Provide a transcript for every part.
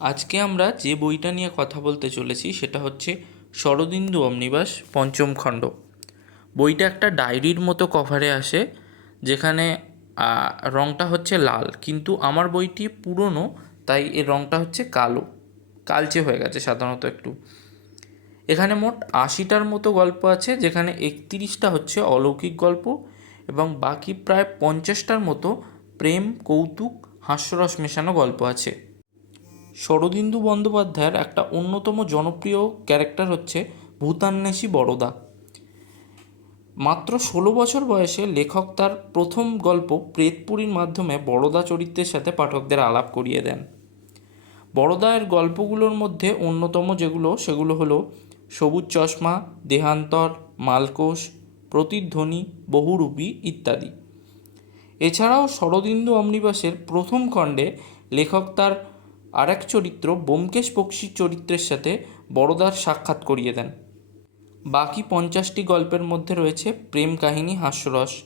আজকে আমরা যে বইটা নিয়ে কথা বলতে চলেছি সেটা হচ্ছে শরদিন্দু অমনিবাস, পঞ্চম খণ্ড। বইটা একটা ডায়েরির মতো কভারে আসে, যেখানে রংটা হচ্ছে লাল, কিন্তু আমার বইটি পুরনো, তাই এর রংটা হচ্ছে কালো। কালচে হয়ে গেছে সাধারণত একটু। এখানে মোট আশিটার মতো গল্প আছে, যেখানে একত্রিশটা হচ্ছে অলৌকিক গল্প এবং বাকি প্রায় পঞ্চাশটার মতো প্রেম, কৌতুক, হাস্যরস মেশানো গল্প আছে। শরদিন্দু বন্দ্যোপাধ্যায়ের একটা অন্যতম জনপ্রিয় ক্যারেক্টার হচ্ছে ভূতান্বেষী বড়দা মাত্র ষোলো বছর বয়সে লেখক তার প্রথম গল্প প্রেতপুরীর মাধ্যমে বড়দা চরিত্রের সাথে পাঠকদের আলাপ করিয়ে দেন। বড়দায়ের গল্পগুলোর মধ্যে অন্যতম যেগুলো, সেগুলো হলো সবুজ চশমা, দেহান্তর, মালকোষ, প্রতিধ্বনি, বহুরূপী ইত্যাদি। এছাড়াও শরদিন্দু অমনিবাসের প্রথম খণ্ডে লেখক তার আরেক চরিত্র ব্যোমকেশ বক্সির চরিত্রের সাথে বড়দার সাক্ষাৎ করিয়ে দেন। বাকি পঞ্চাশটি গল্পের মধ্যে রয়েছে প্রেম কাহিনী, হাস্যরস।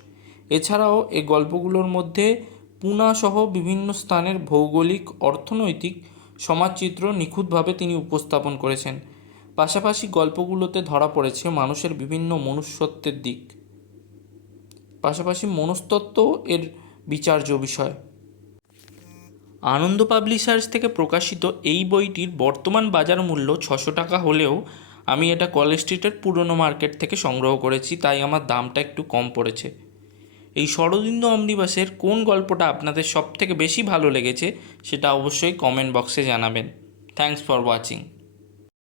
এছাড়াও এ গল্পগুলোর মধ্যে পুনা সহ বিভিন্ন স্থানের ভৌগোলিক, অর্থনৈতিক, সমাজচিত্র নিখুঁতভাবে তিনি উপস্থাপন করেছেন। পাশাপাশি গল্পগুলোতে ধরা পড়েছে মানুষের বিভিন্ন মনুষ্যত্বের দিক। পাশাপাশি মনস্তত্ত্ব এর বিচার্য বিষয়। আনন্দ পাবলিশার্স থেকে প্রকাশিত এই বইটির বর্তমান বাজার মূল্য ছশো টাকা হলেও আমি এটা কলেজ স্ট্রিটের পুরনো মার্কেট থেকে সংগ্রহ করেছি, তাই আমার দামটা একটু কম পড়েছে। এই শরদিন্দু অমনিবাসের কোন গল্পটা আপনাদের সব থেকে বেশি ভালো লেগেছে সেটা অবশ্যই কমেন্ট বক্সে জানাবেন। Thanks for watching